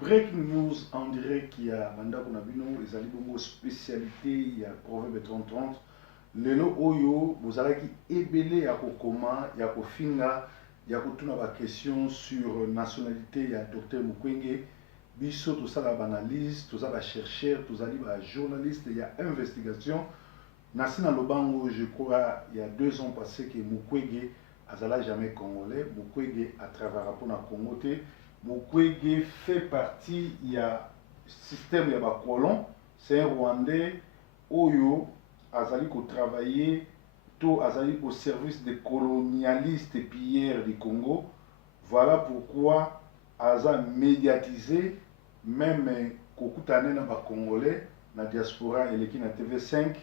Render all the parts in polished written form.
Breaking news en direct qui a banda konabino les alibongo spécialité il y a proverbe 30-30 lelo oyo bozalaki ebele ya kokoma ya kofinga ya kotuna ba question sur nationalité ya Dr Mukwege biso tosala ba analyse toza ba chercheur tozali ba journaliste ya investigation nasina lobango je crois il y a 2 ans passé que Mukwege azala jamais congolais Mukwege à travers rapport na Congo te Mukwege fait partie il y a système ya ba colon c'est un Rwandais oyo azali ko travailler to azali au service des colonialistes et pilleurs du Congo. Voilà pourquoi aza médiatisé même kokutane na ba congolais na diaspora eleki na TV5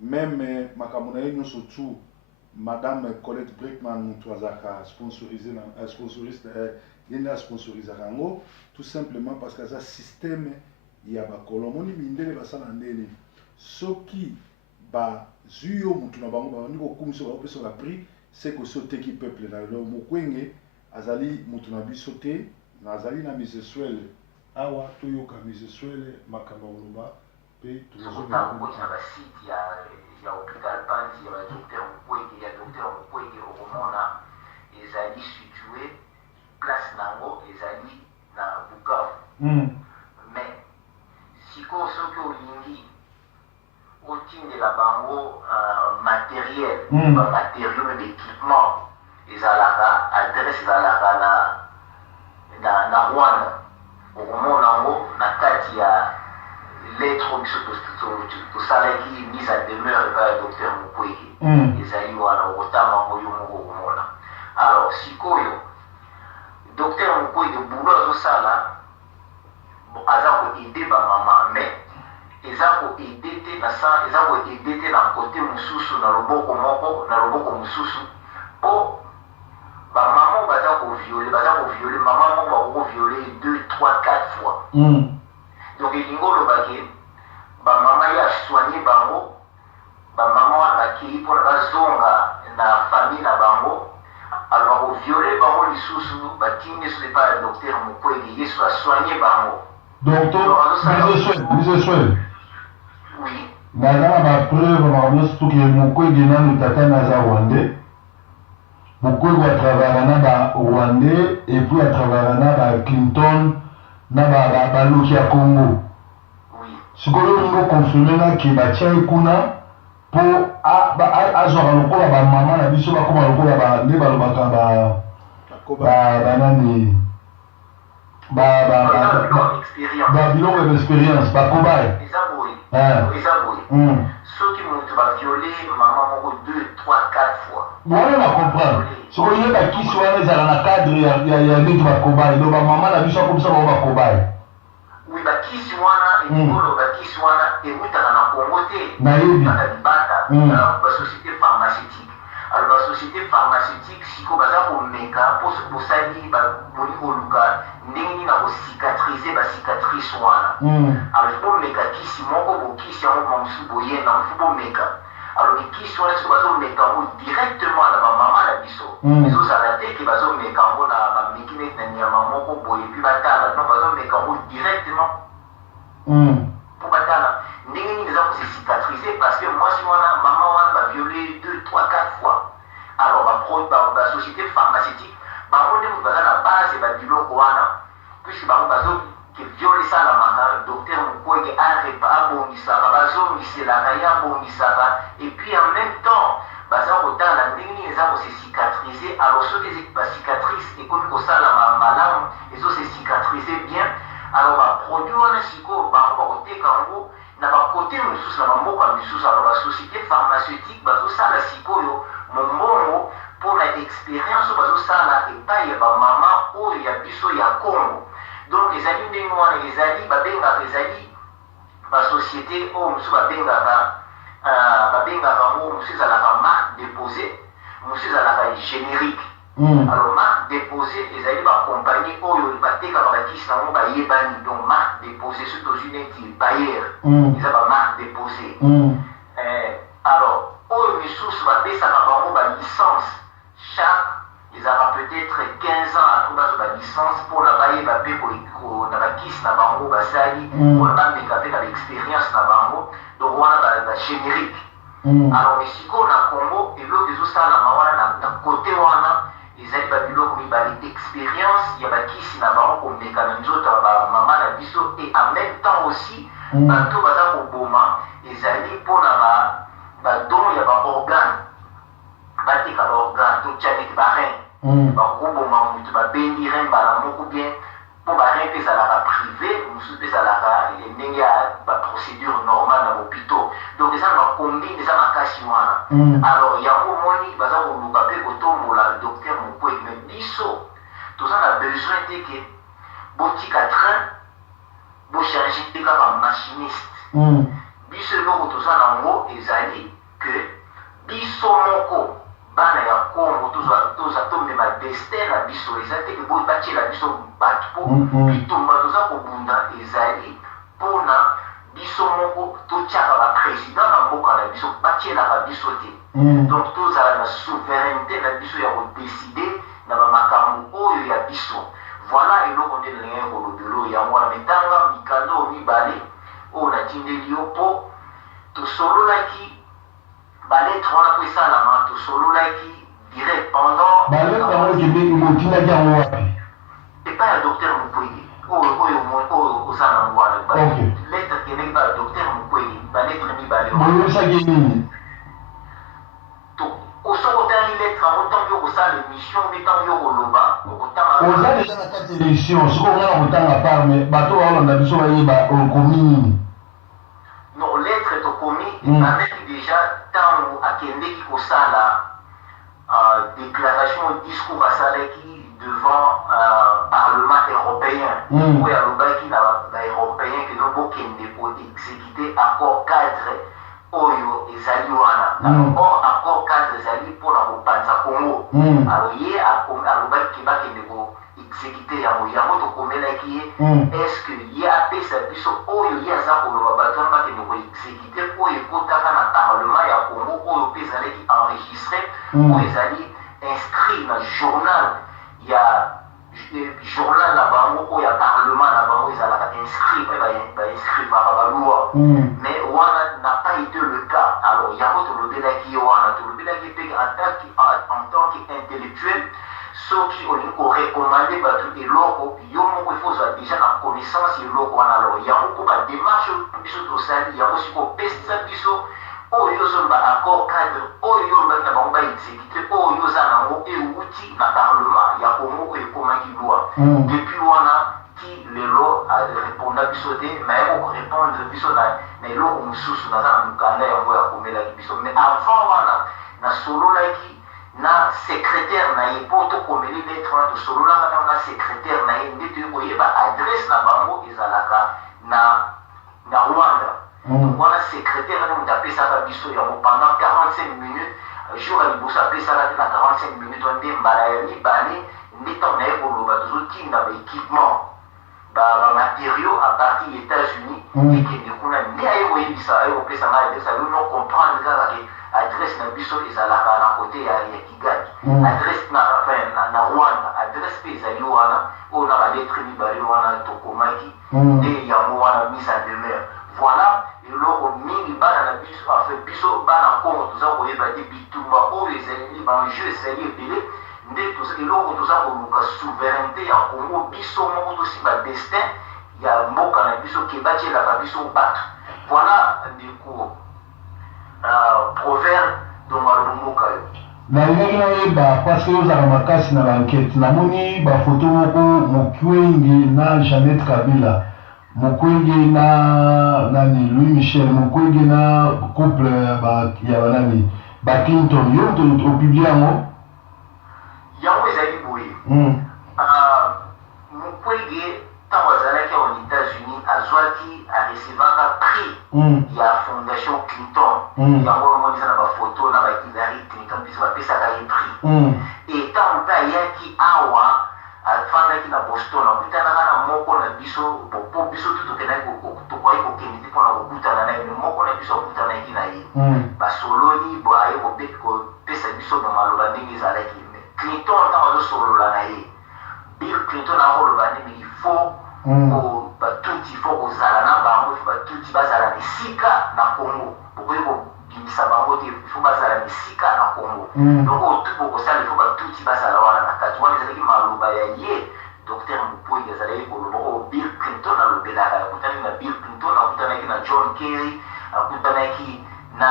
même makamona yo surtout madame Colette Breckman mutu azaka sponsorisé na sponsoriste yena sponsorisé rango tout simplement parce que ça système ya ba kolomoni mindele basana ndele soki ba zuyo mutu na bango ba ndiko kumisa ba peso la prix c'est que so teki peuple na lo Mukwege azali mutu na biso te na azali na miseswele awa toyoka miseswele makamba oloba pe tuzo na ba site ya hôpital Panzi ya Dr Mukwege ya Dr Mukwege okomona ezali situé place nango ezali na Bukavu mais siko soki olingi otindela bango matériel matériaux d'équipement ezalaka adresse ezalaka na Rwanda okomona yango na kati ya lettre biso tosalaki mise à demeure epai ya Dr Mukwege ezali wana okotanga yango yo moko okomona. Alors sikoyo Dr Mukwege bulo azosala aza koede bamama mais eza koede te na kote mosusu na loboko moko na loboko mosusu mpo bamama baza koviole mama moko bakokoviole 2, 3, 4 fois donc elingi olobaki bamama ya soigne bango bamama wana bakei mpona bazonga na famille na bango alors bakoviole bango lisusu batindi so epai ya Dr Mukwege yesu asoigne bango Miseswele oui naza na preuve makambo surtout ke Mukwege nanu tata naza Rwandais Mukwege atravara na ba Rwandais et puis atravara na ba Clinton na baloki ya Congo sikoyo olingo confirme nga ke batia ye kuna mpo azwaka lokola bamama na biso bakoma lokola nde balobaka banani biloko ya expérience bakobaye eza boye soki moto baviole mama moko 2, 3, 4 fois wana na comprendre sikoyo ye bakisi wana ezala na cadre ya ndeti bakobaye do bamama na biso akomisa bango bakobaye oui bakisi wana ekolo bakisi wana ekutaka na Congo te nayebi na libanda basociété pharmaceutique alors basociété pharmaceutique siko baza komeka mpo bosali boli koluka ndenge nini na kocicatrize bacicatrice wana alors fo bomeka kisi moko bokisi yango mosusu boyenda fo bomeka alors ekisi wana siko bazomeka yango directement na bamama na biso ezozala te ke bazomeka yango na bameki neti na nyama moko boye epi batala non bazomeka yango directement mpo batala ndenge nini eza kosecicatrize parce que mwasi wana mama wana baviole 2, 3, 4 fois alors basociété pharmaceutique bango nde moto baza na base babiloko wana puisque bango bazoke viole esalamaka Dr Mukwege abongisaka bazongiselaka ye abongisaka et puis en même temps baza kotala ndenge nini eza kosecicatrize alors soki bacicatrice ekomi kosalama malamu ezosecicatrize bien alors baproduit wana sikoyo bango bakoteka yango na bakote mosusu na bamboka misusu alors basociété pharmaceutique bazosala sikoyo mombongo mpona expérience oyo bazosala epai ya bamama oyo ya biso ya Congo donc ezali ndenge wana babengaka ezali basociété oyo mosusu babengaka yango mosusu ezalaka marque déposée mosusu ezalaka générique alors marque déposée ezali bacompagnie oyo batekaka bakisi nango bayebani donc marque déposée soki tozwi neti bayer eza bamarque déposée alors oyo misusu bapesaka bango balicence chaque ezalaka peut-être 15 ans après bazwa balicence mpona bayeba mpe na bakisi na bango basali mpona bameka mpe na baexpérience na bango donc wana bagénérique. Alors esiko na Congo eloko ezosalama wana na kote wana ezali babiloko mibale expérience ya bakisi na bango komeka na nzoto ya bamama na biso et en même temps aussi bato baza koboma ezali mpona badon ya baorgane bateka baorgane totya neti barein bakoboma motu babendi rein mbala moko bien mpo barein mpe ezalaka privé mosusu mpe ezalaka ndenge ya baprocédure normale na bopito donc eza na bakombine eza makasi wana. Alors yango moni baza koluka mpe kotombola docteur Mukwege me biso toza na besoin te ke botika train bocharge te kaka machiniste. Biso eloko toza nango ezali ke biso moko bana ya Congo toza tomema destin na biso eza te ke batiela biso bato mpo bitumba toza kobunda ezali mpona biso moko totiaka baprésident na mboka na biso batielaka biso te. Donc tozala na souveraineté na biso ya kodeside na bamakambo oyo ya biso. Voilà eloko nde ndenge kolobelo yango wana metanga mikando mibale oyo natindeli yo mpo tosololaki baletre wana po esalama tosololaki direct pendant baletre yango okendeki yango wapi epai ya docteur Mukwege oyo oza nango wana letre kendeki ba docteur Mukwege baletre mibale boyebisaki nini osoki otali letre yango ntango yo kosala émission mpe ntango yo koloba oza deja na kati ya émission soki ongana kotanga part me bato baolanda biso bayeba okomi nini. Non, lettre tokomi ameki déjà ntango akendeki kosala déclaration discours asalaki devant parlement européen oyo alobaki na baeuropéen ke no bokende koexécute accord cadre oyo ezali wana. Or accord cadre ezali mpona kopanza Congo. Alors ye alobaki ke bakende koexécute yango tokomelaki ye est-ce que ye apesa biso oyo ye aza koloba bato wana bakende koexécute oyo ekotaka na parlement ya Congo oyo mpe ezalaki enregistré oyo ezali inscrit na journal ya journal na bango oyo ya parlement na bango ezalaka inscrit bainscrivaka baloi mais wana n'a pas été le cas. Alors yango tolobelaki ye wana tolobelaki mpe en tant qu'intellectuel soki olingi korekomande bato eloko yo moko ifozwa déjà na connaissance eloko wana. Alors yango mpo badémarche biso tosali yango siko opesisa biso oyo ozoloba accord cadre oyo olobaki na bango baexécute oyo oza nango euti na parlement ya Congo oyo ekomaki loi depuis wana ti lelo areponda biso te naye korépondre biso na eloko mosusu naza na mokanda yango ya komelaki biso mais avant wana nasololaki na secrétaire na ye mpo tokomeli lettre wana tosololaka nao na secrétaire na ye nde toyi koyeba adresse na bango ezalaka na Rwanda. Donc wana secrétaire ane moto apesaka biso yango pendant 45 minutes jour ya liboso apesaka te na 45 minutes wana nde mbala ya mibale nde ntango naye koloba tozotinda baéquipement bamatériaux à partir des États-Unis ekende kuna nde aye koyebisa aye kopesa nga adresse ayo no comprendre kaka ke adresse na biso ezalaka na kote ya Kigali adresse na Rwanda adresse mpe ezali wana oyo na baletre mibale wana tokomaki nde yango wana mise en demeure. Voilà eloko mingi bana na biso afe biso bana Congo toza koyeba te bitumba oyo ezali banjeu ezali ebele nde eloko toza koluka souveraineté ya Congo biso moko tosimba destin ya mboka na biso ke batielaka biso bato. Voilà ndeko proverbe dongalo mboka yo nalingaki nayeba parce ozala makasi na bankete namoni bafoto moko Mukwege na Jeannette Kabila Mukwege na nani Louis Michel Mukwege na couple ya banani ba Clinton yo topiblie yango ezali boye Mukwege ntango azalaki en États-Unis azwaki arecevaka prix ya fondation Clinton yango omonisa na bafoto na Hillary Clinton biso bapesaka ye prix et ntango mpe ayaki awa afandaki na Boston akutanaka na moko na biso po biso tu tokendaki tokoki kokende te mpona kokutana na ye me moko na biso akutanaki na ye basololi aye kopesa biso bamaloba ndenge ezalaki Clinton ntango azosolola na ye Bill Clinton akoloba ndenge il faut po batuti fo kozala na bango fo batuti bazala bisika na Congo bokoki kobimisa bango te fo bazala bisika na Congo donc oyo tu bokosala fo batuti bazala wana na kati wana ezalaki maloba ya ye Dr Mukwege azalaki koloba oyo Bill Clinton alobelaka akutanaki na Bill Clinton akutanaki na John Kerry akutanaki na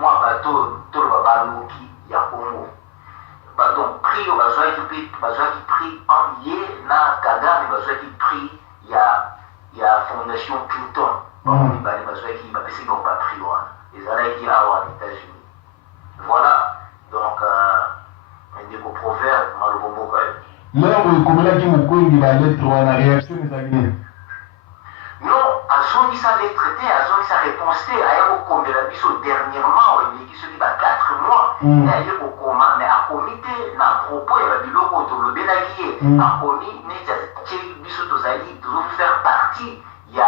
mwa bato toloba baloki ya Congo donc prix oyo bazwaki prix en ye na Kagame bazwaki prix ya fondation Clinton bango mibale bazwaki bapesaki bango baprix wana ezalaki awa na États-Unis voilà donc ndeko proverbe maloba mboka yo lero ekomelaki Mukwege balettre wana réaction ezalaki nini non azongisa lettre te azongisa réponse te aya kokomela biso dernièrement eleki soki ba 4 mois aye kokoma mais akomi te na propos ya babiloko oyo tolobelaki ye akomi neti atie biso tozali tozofaire partie ya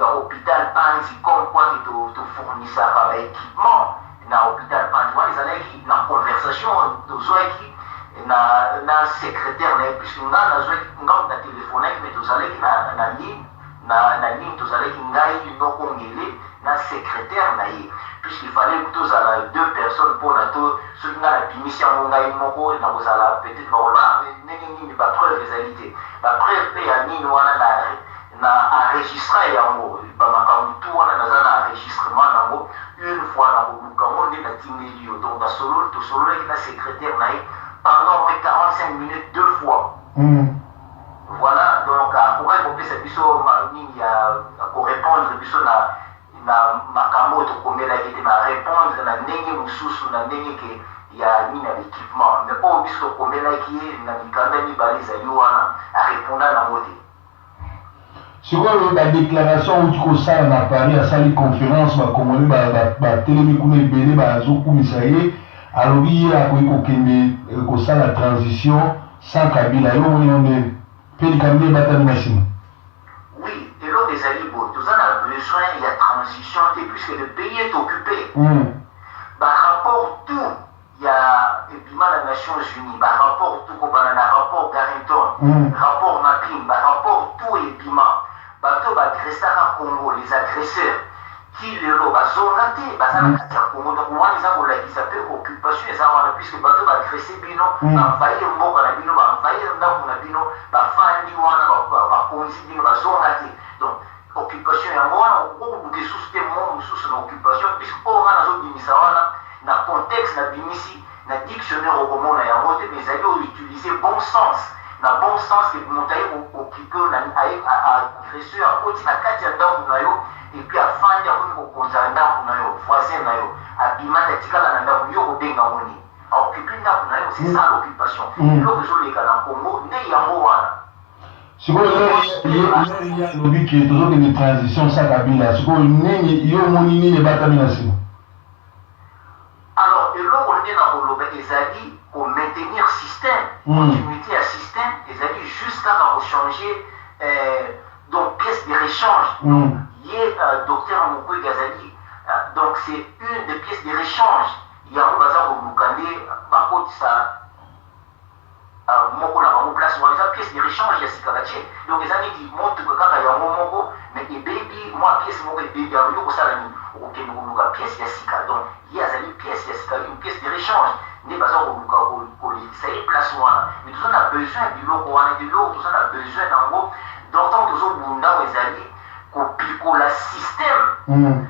hôpital Panzi comme quoi tofournisaka baéquipement na hôpital Panzi wana ezalaki na conversation tozwaki na secrétaire na ye puisque nga nazwaki nga na telefonaki mais tozalaki na ligne na ligne tozalaki ngai noko ngele na secrétaire na ye puisqu'il fallait que tozala 2 personnes mpona to soki nga nabimisi yango ngai moko nakozala peut-être bakola ndenge nini bapreuve ezali te bapreuve mpe ya nini wana na enregistre yango bamakambo tu wana naza na enregistrement nango une fois nakoluka ngo nde natindeli yo donc tosololaki na secrétaire na ye pendant 45 minutes 2 fois voilà donc akokai kopesa biso nini ya korépondre biso na makambo oyo tokomelaki te na répondre na ndenge mosusu na ndenge ke ya nini ya l'équipement mais oyo biso tokomelaki ye na mikanda mibale ezali wana areponda nango te sikoyo badéclaration outi kosala na Paris asali conférence bakongole batelemi kuna ebele bazokumisa ye alobi ye akoki kokende kosala transition sans Kabila yo moni onde mpe likambo ye batami na nsima oui eloko ezali boye toza na besoin ya transition te puisque le pays est occupé barapport tout ya ebima na Nations Unies barapport tout kobana na rapport Garrington rapport Mapping barapport tout ebima bato baagresaka Congo les agresseurs qui lelo bazonga te baza na kati ya Congo donc wana eza kolakisa mpe occupation eza wana puisque bato baagrese bino bamvaire mboka na bino bamvaire ndako na bino bafandi wana bakonzi bino bazonga te donc occupation yango wana okoluka lisusu te mo mosusu na occupation puisque oyo nga nazobimisa wana na contexte na bimisi na dictionnaire okomona yango te mais ezali outiliser bon sens na bon sens ke moto aye occupé agresseur akoti na kati ya ndako na yo epuis afandi akoki kokonza ndako na yo voisin na yo abimata etikala na ndako yo kobenga ngo nini aoccupe ndako na yo c'est ça l'occupation eloko ezoleka na Congo nde yango wana sikoyo ye alobi ke tozokende transition sa Kabila sikoyo nini yo omoni nini ebatami na nsima alors eloko nde na koloba ezali komaintenir système continuité ya système ezali juste kaka kochanger donc pièce de réchange ye Dr Mukwege azali donc c'est une des pièces de réchange yango baza koluka nde bakotisa moko na bango place wana eza pièce de réchange ya sika batie donc eza neti motuka kaka yango moko mais ebebi mwa pièce moko ebebi yango yo kosala nini okokende koluka pièce ya sika donc ye azali pièce ya sika une pièce de réchange nde baza koluka kolekisa ye place wana mais toza na besoin biloko wana biloko toza na besoin nango donc ntango tozobunda ngo ezali kopikola système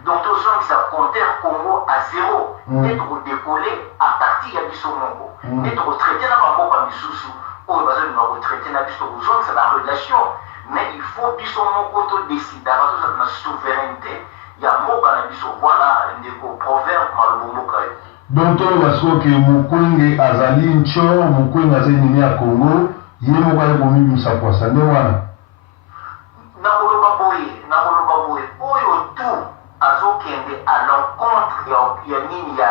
donc tozongisa compteur Congo à zéro nde tokodécoller à partir ya biso moko nde tokotraite na bamboka misusu oyo bazolinga kotraite na biso tokozongisa barelation mais il faut biso moko todecidaka tozala na souveraineté ya mboka na biso voilà ndeko proverbe maloba mboka yo donc toyoba sikoyo ke Mukwege azali ncho Mukwege aza ennemi ya Congo ye moko aye komibimisa kwasa nde wana nakoloba boye oyo tu azokende à l'encontre ya nini ya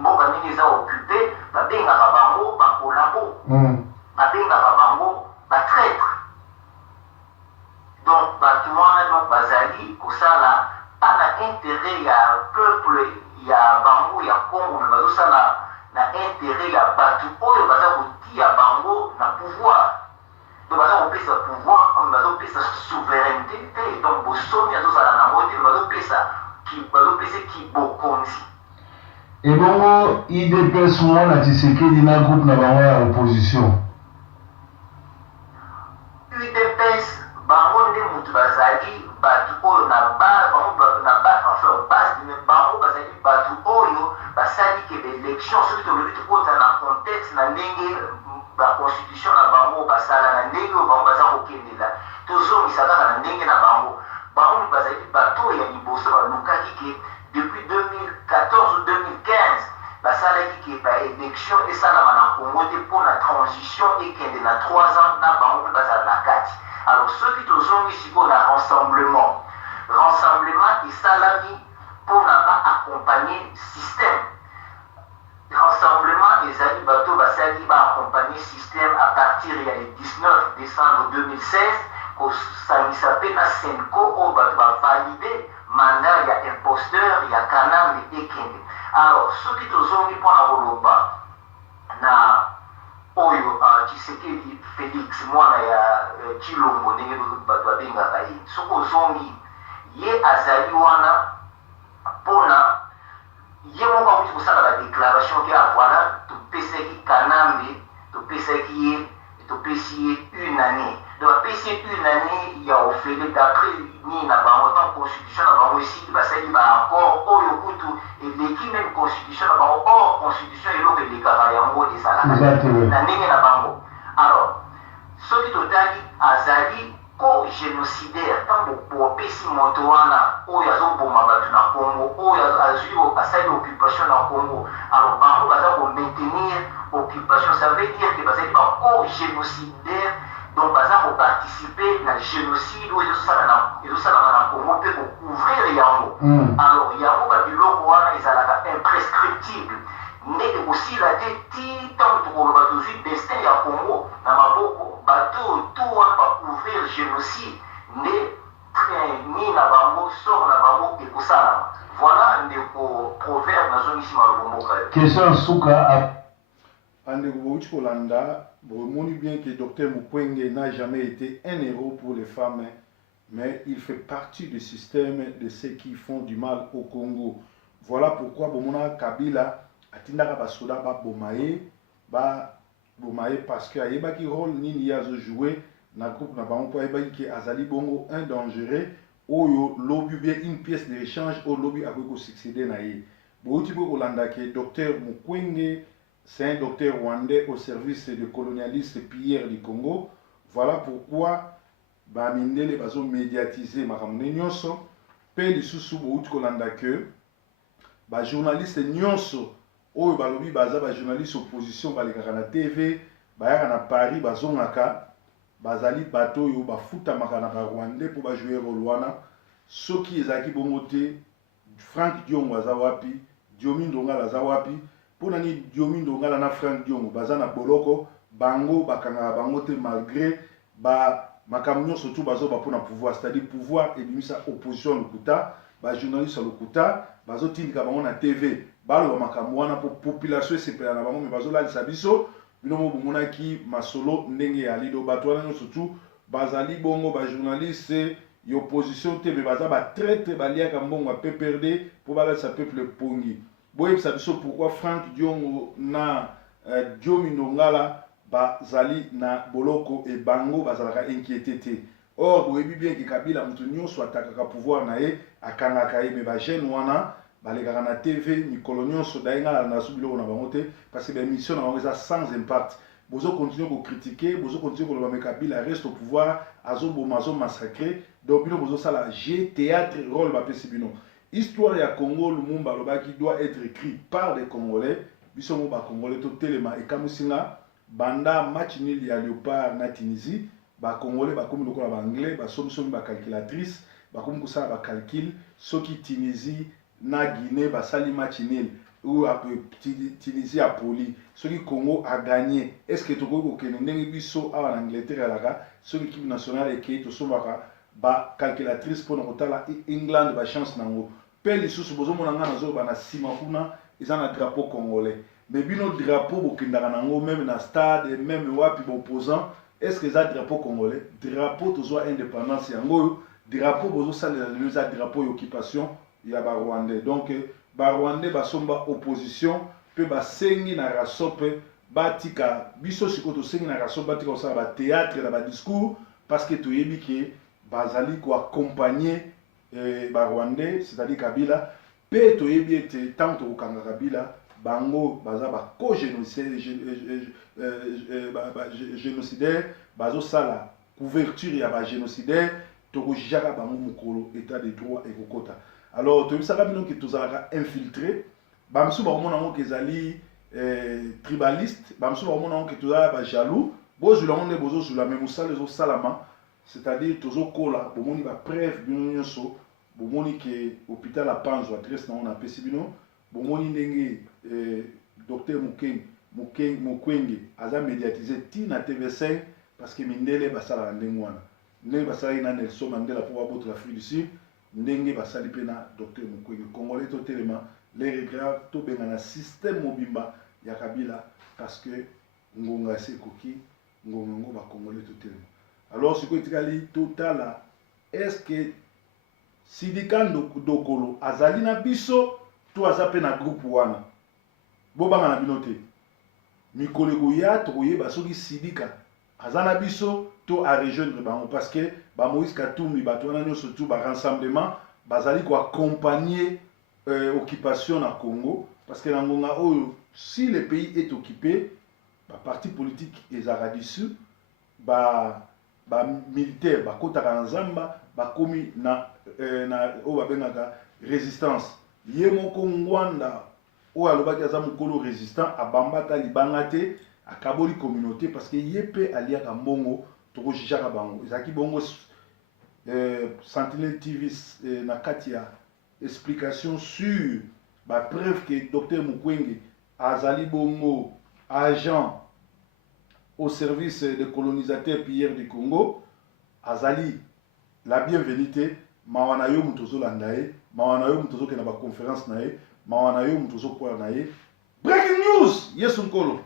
mboka nini eza occupé babengaka bango bakolabo babengaka bango batraître donc bato wana donc bazali kosala pas na intérêt ya peuple ya bango ya Congo mais bazosala na intérêt ya bato oyo baza kotia bango na pouvoir donc baza kopesa pouvoir te donc bosomi azozala nango te bazopesa kibokonzi. Et bon, IDPS souvent na Tshisekedi na groupe na bango ya opposition. UDPS bango nde mutu bazali batu oyo na base bango bazali batu oyo basali ke baélection soki tolobi tokota na contexte na ndenge baconstitution na bango basala na ndenge oyo bango baza kokendela tozongisa kaka na ndenge na bango bango bazali bato oyo ya liboso balukaki ke depuis 2014 ou 2015 basalaki ke baélection esalama na Congo te mpo na transition ekende na 3 ans na bango mpe bazala na kati. Alors soki tozongi sikoyo na rassemblement esalami mpo na baaccompagner système. Rassemblement ezali bato basali baaccompagner système à partir ya le 19 décembre 2016 kosangisa mpe na Senko oyo bato bavalide mandat ya imposteur ya Kanambe ekende. Alors soki tozongi mpo na koloba na oyo Tshisekedi Félix mwana ya Chilombo ndenge bato babengaka ye, soki ozongi ye azali wana mpona ye moko akuti kosala badéclaration ke voilà topesaki Kanambe topesi ye une année. Donc apesi ye une année ya ofele d'après nini na bango tant constitution na bango esili basali baaccord oyo kutu eleki même constitution na bango or constitution eloko elekaka yango ezalaka na ndenge na bango. Alors soki totali azali co-génocidaire ntango bopesi moto wana oyo azoboma bato na Congo oyo asali occupation na Congo. Alors bango baza komaintenir occupation, ça veut dire que bazali ba co-génocidaire, donc baza koparticiper na génocide oyo ezosalama na Congo mpe kocouvrir yango. Alors yango babiloko wana ezalaka imprescriptible nde ekosila te ti ntango tokoloba tozwi destin ya Congo na maboko bato to wana bacouvrir génocide nde ni na bango sort na bango ekosalama. Voilà ndeko proverbe nazongisi malobomboka yo. Question suka Andeko Bouchi Kolanda, vous remarquez bien que Dr Mukwege n'a jamais été un héros pour les femmes, mais il fait partie du système de ceux qui font du mal au Congo. Voilà pourquoi Bomona Kabila atindaka basoda ba bomaye parce que ayeba ki rôle nini yazo jouer na groupe na bango po ayeba ki azali bongo un dangereux oyo lobby bien une pièce d'échange au lobby avec ko succéder na ye. Bouchi Kolanda que Dr Mukwege c'est un docteur rwandais au service des colonialistes pilleurs du Congo. Voilà pourquoi Bamindele bazo médiatiser makamune nyonso pe lisusu Bouchi Kolanda que ba journaliste nyonso oyo balobi baza ba journaliste opposition balekaka na TV bayaka na Paris bazongaka bazali bato oyo bafuta makana ba rwandais pour ba jouer rôle wana soki ezaki bongo te Frank Diongo aza wapi Diomi Ndongala aza wapi pona ni Diomi Ndongala na Frank Diongo baza na boloko bango bakanga bango te malgré ba makamnyo surtout bazo ba pona pouvoir, c'est-à-dire pouvoir ebimisa opposition lokuta ba journaliste lokuta bazo tindika bango na TV balo ba makambo wana po population sepela na bango me bazo lalisa biso bino mo bumonaki masolo ndenge ya lido bato wana surtout bazali bongo ba journaliste yo opposition te me baza ba traite baliaka mbongo a PPRD pour balalisa peuple pongi. Boye biso pourquoi Frank Diongo na Diomi Ndongala bazali na boloko et bango bazalaka inquiété te. Or boye bien que Kabila mutu nyonso atakaka pouvoir na ye akangaka ye me ba jeune wana balekaka na TV mikolo nyonso dainga na subilo na bango te parce que ba émission na bango eza sans impact. Bozo continuer ko critiquer, bozo continuer ko loba Kabila reste au pouvoir, azoboma azo massacrer, donc bino bozo sala jeu théâtre rôle ba pesi bino. Histoire ya Congo Lumumba Lobaki doit être écrit par des Congolais. Bisomo ba Congolais to telema et kamusinga banda match nil ya Léopard na Tunisie ba Congolais ba komi lokola ba anglais ba somi ba calculatrice ba komi kusala ba calcul soki Tunisie na Guinée ba sali match nil ou a Tunisie a poli soki Congo a gagné est-ce que toko ko kene ndenge biso awa na Angleterre alaka soki équipe nationale ekei to sombaka ba calculatrice pour notala England ba chance nango pe lisusu bozomona nga nazo ba na sima kuna eza na drapeau congolais mais bino drapeau bokendaka nango même na stade même wapi ba opposant est-ce que ça drapeau congolais drapeau to soit indépendance yango drapeau bozo salela lelo eza drapeau occupation ya barwandais. Donc barwandais basomba opposition mpe basengi na raso mpe batika biso sikoyo tosengi na raso batika kosala bathéâtre na badiscours parce que toyebi ke bazali koaccompagne barwandais, c'est-à-dire Kabila, mpe toyebi ete ntango tokokanga Kabila bango baza bako-génocidaire bazosala couverture ya bagénocidaire tokojaka bango mokolo état de droit ekokota. Alors toyebisaka bino ke tozalaka infiltré bamisusu bakomona yango ke ezali tribaliste, bamisusu bakomona yango ke tozala bajaloux bozwila yango nde bozozwila me mosala ezosalama, c'est-à-dire tozokola bomoni bapreuve bino nyonso bomoni ke hôpital ya Panzo adresse nango napesi bino bomoni ndenge docteur Mukwege aza médiatisé ntina TV5 parce que mindele basalaka ndenge wana ndenge basalaki na Nelson Mandela mpo babotola Afrique du Sud ndenge basali mpe na docteur Mukwege. Congolais totelema les regrets tobenga na système mobimba ya Kabila parce que ngonga esi ekoki ngonga ngo bacongolais totelema. Alors sikoyo etikali totala est-ce que Sidika Ndokolo azali na biso to aza pe na groupe wana bobanga na bino te mikolo koya tokoyeba soki Sidika aza na biso to a rejoindre bango parce que ba Moïse Katumbi bato wana nyonso tout ba rassemblement bazali ko accompagner occupation na Congo parce que na ngonga oyo si le pays est occupé ba parti politique ezaka dessus ba militaire bakotaka na zamba bakomi na oyo babengaka résistance. Ye moko ngwanda oyo alobaki aza mokolo résistant abambata libanga te akaboli communauté parce que ye mpe aliaka mbongo tokojijaka bango ezalaki bongo Sentinelle TV na kati ya explication sur bapreuve ke docteur Mukwege azali bongo agent au service des colonisateurs pilleurs du Congo azali la bienvenue mawana yo mutu ozolanda ye mawana yo mutu ozokenda baconférence na ye mawana yo mutu ozokwala na ye. Breaking news Yesu Nkolo.